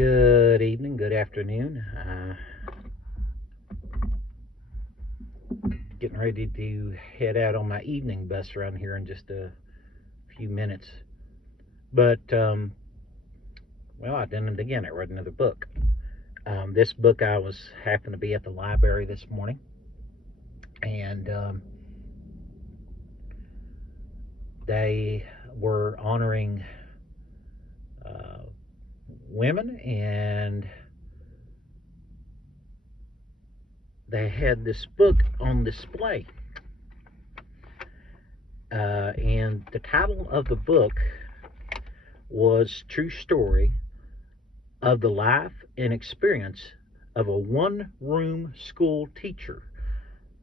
Good evening, good afternoon. Getting ready to head out on my evening bus around here in just a few minutes. But, well, I done it again. I read another book. This book, I happened to be at the library this morning, and they were honoring women, and they had this book on display. And the title of the book was True Story of the Life and Experience of a One-Room School Teacher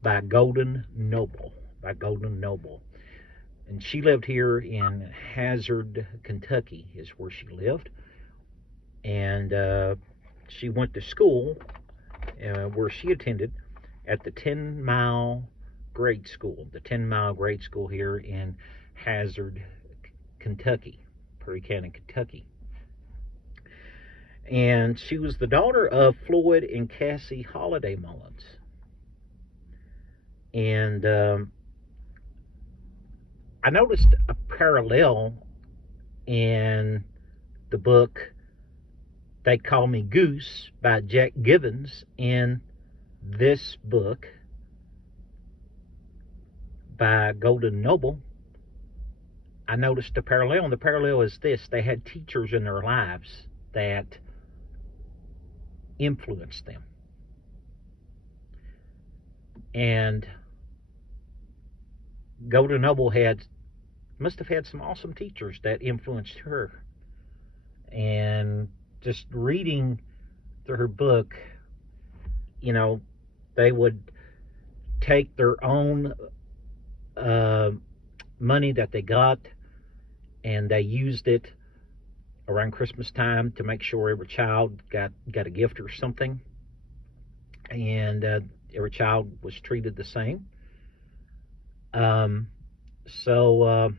by Golden Noble. And she lived here in Hazard, Kentucky, is where she lived. And she went to school where she attended at the 10 Mile Grade School. The 10 Mile Grade School here in Hazard, Kentucky, Perry County, Kentucky. And she was the daughter of Floyd and Cassie Holliday Mullins. And I noticed a parallel in the book They Call Me Goose by Jack Gibbons in this book by Golden Noble. I noticed a parallel, and the parallel is this: they had teachers in their lives that influenced them. And Golden Noble must have had some awesome teachers that influenced her. And just reading through her book, they would take their own money that they got, and they used it around Christmas time to make sure every child got a gift or something, and every child was treated the same. So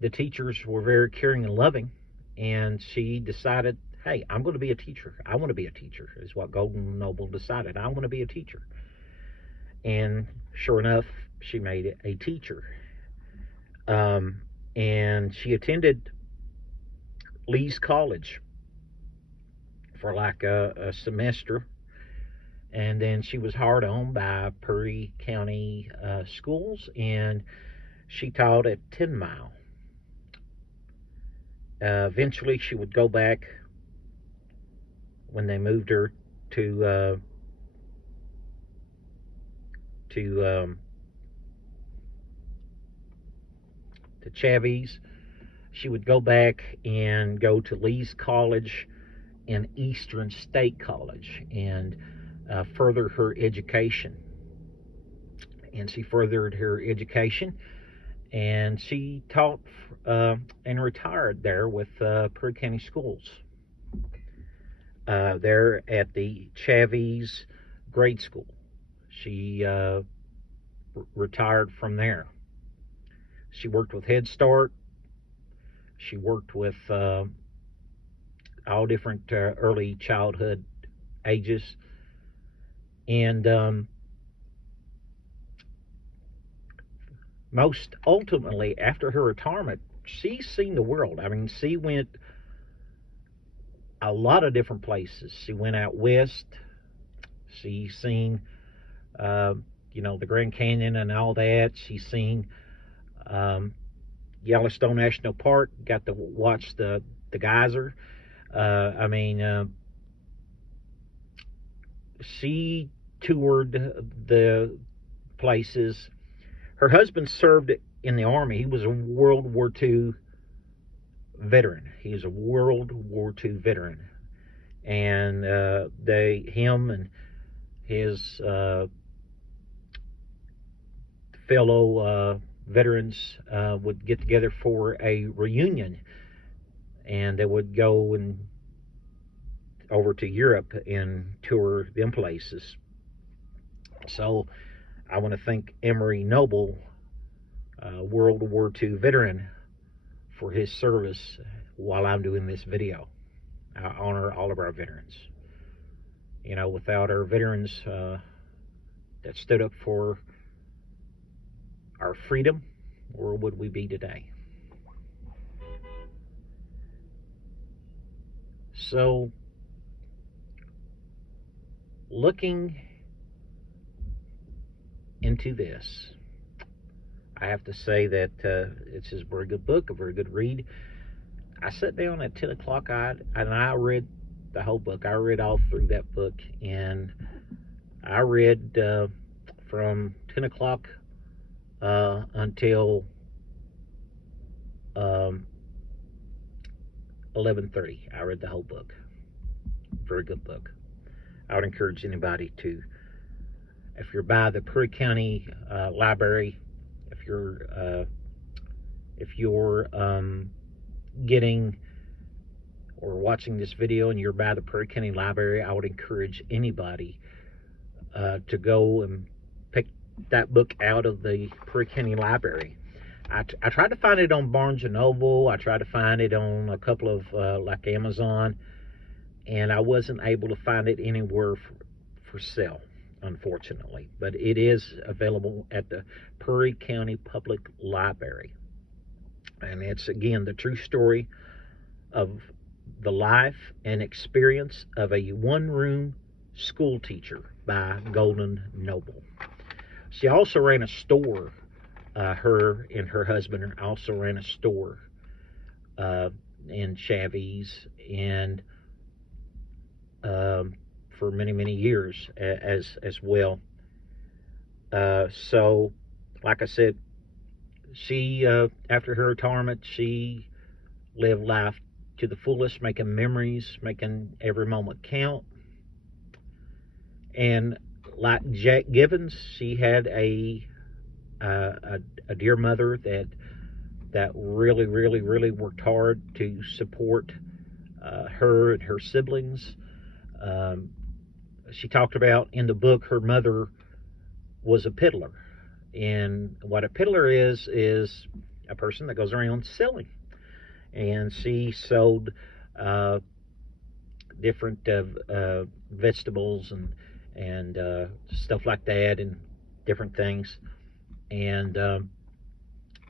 the teachers were very caring and loving, and she decided, hey, I'm going to be a teacher. I want to be a teacher, is what Golden Noble decided. I want to be a teacher. And sure enough, she made it a teacher. And she attended Lee's College for like a semester. And then she was hired on by Perry County Schools, and she taught at 10 Mile. Eventually, she would go back when they moved her to Chavies. She would go back and go to Lee's College and Eastern State College and further her education. And she furthered her education, and she taught and retired there with Perry County Schools. There at the Chavies Grade School. She retired from there. She worked with Head Start. She worked with all different early childhood ages. And most ultimately, after her retirement, she's seen the world. I mean, she went a lot of different places. She went out west. She's seen, the Grand Canyon and all that. She's seen Yellowstone National Park. Got to watch the geyser. She toured the places. Her husband served in the Army. He was a World War II veteran. He is a World War II veteran. And him and his fellow veterans would get together for a reunion, and they would go over to Europe and tour them places. So I want to thank Emory Noble, World War II veteran, for his service while I'm doing this video. I honor all of our veterans. You know, without our veterans that stood up for our freedom, where would we be today? So, looking into this, I have to say that it's a very good book, a very good read. I sat down at 10 o'clock and I read the whole book. I read all through that book, and I read from 10 o'clock until 11:30. I read the whole book. Very good book. I would encourage anybody to, if you're by the Perry County Library, if you're getting or watching this video and you're by the Perry County Library, I would encourage anybody to go and pick that book out of the Perry County Library. I tried to find it on Barnes & Noble. I tried to find it on a couple of like Amazon, and I wasn't able to find it anywhere for sale, unfortunately. But it is available at the Perry County Public Library. And it's, again, the true story of the life and experience of a one-room school teacher by Golden Noble. She also ran a store. Her and her husband also ran a store in Chavies, and for many years as well. So, like I said, she after her retirement, she lived life to the fullest, making memories, making every moment count. And like Jack Givens, she had a dear mother that really worked hard to support her and her siblings. She talked about in the book her mother was a peddler, and what a peddler is a person that goes around selling, and she sold different vegetables and stuff like that, and different things. And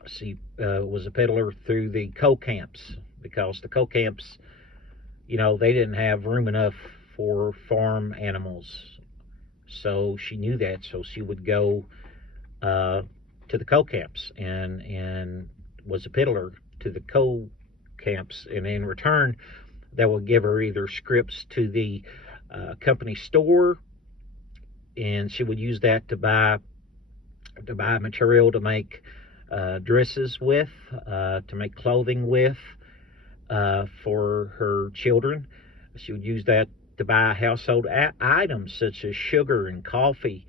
she was a peddler through the coal camps, because the coal camps, you know, they didn't have room enough for farm animals. So she knew that, so she would go to the coal camps and was a peddler to the coal camps, and in return they would give her either scripts to the company store, and she would use that to buy material to make dresses with, to make clothing with for her children. She would use that to buy household items such as sugar and coffee,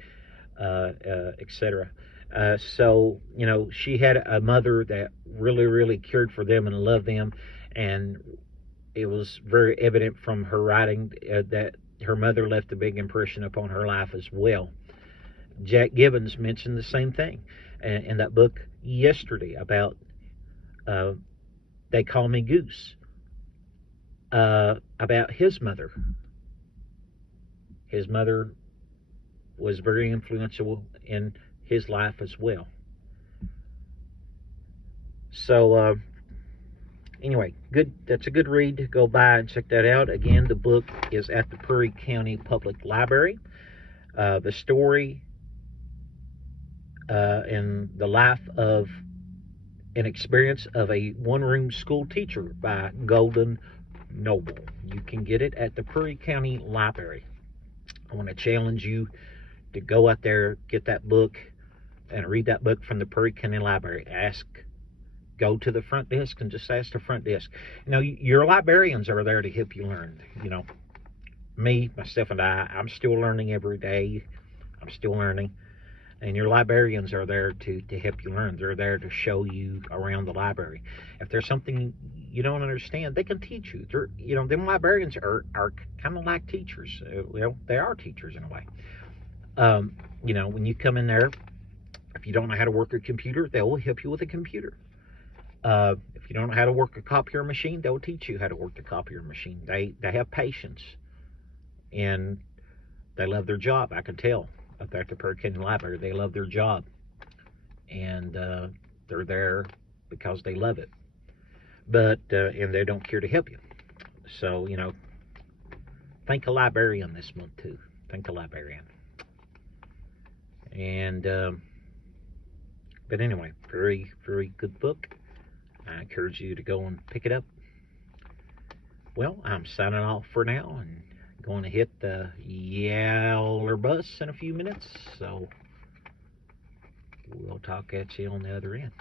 etc. So, you know, she had a mother that really cared for them and loved them, and it was very evident from her writing that her mother left a big impression upon her life as well. Jack Givens mentioned the same thing in that book yesterday about They Call Me Goose, about his mother. His mother was very influential in his life as well. So anyway, good. That's a good read. Go by and check that out. Again, the book is at the Perry County Public Library. The story and the life of an experience of a one-room school teacher by Golden Noble. You can get it at the Perry County Library. I want to challenge you to go out there, get that book, and read that book from the Perry County Library. Go to the front desk and just ask the front desk. You know, your librarians are there to help you learn. You know, myself, and I'm still learning every day. I'm still learning. And your librarians are there to help you learn. They're there to show you around the library. If there's something you don't understand, they can teach you. You know, them librarians are kind of like teachers. Well, they are teachers in a way. You know, when you come in there, if you don't know how to work a computer, they will help you with a computer. If you don't know how to work a copier machine, they'll teach you how to work the copier machine. They have patience, and they love their job. I can tell up there at the Prairie Canyon Library, they love their job, and they're there because they love it. But and they don't care to help you. So thank a librarian this month too. Thank a librarian. And but anyway, very, very good book. I encourage you to go and pick it up. Well, I'm signing off for now and going to hit the Yaller bus in a few minutes. So we'll talk at you on the other end.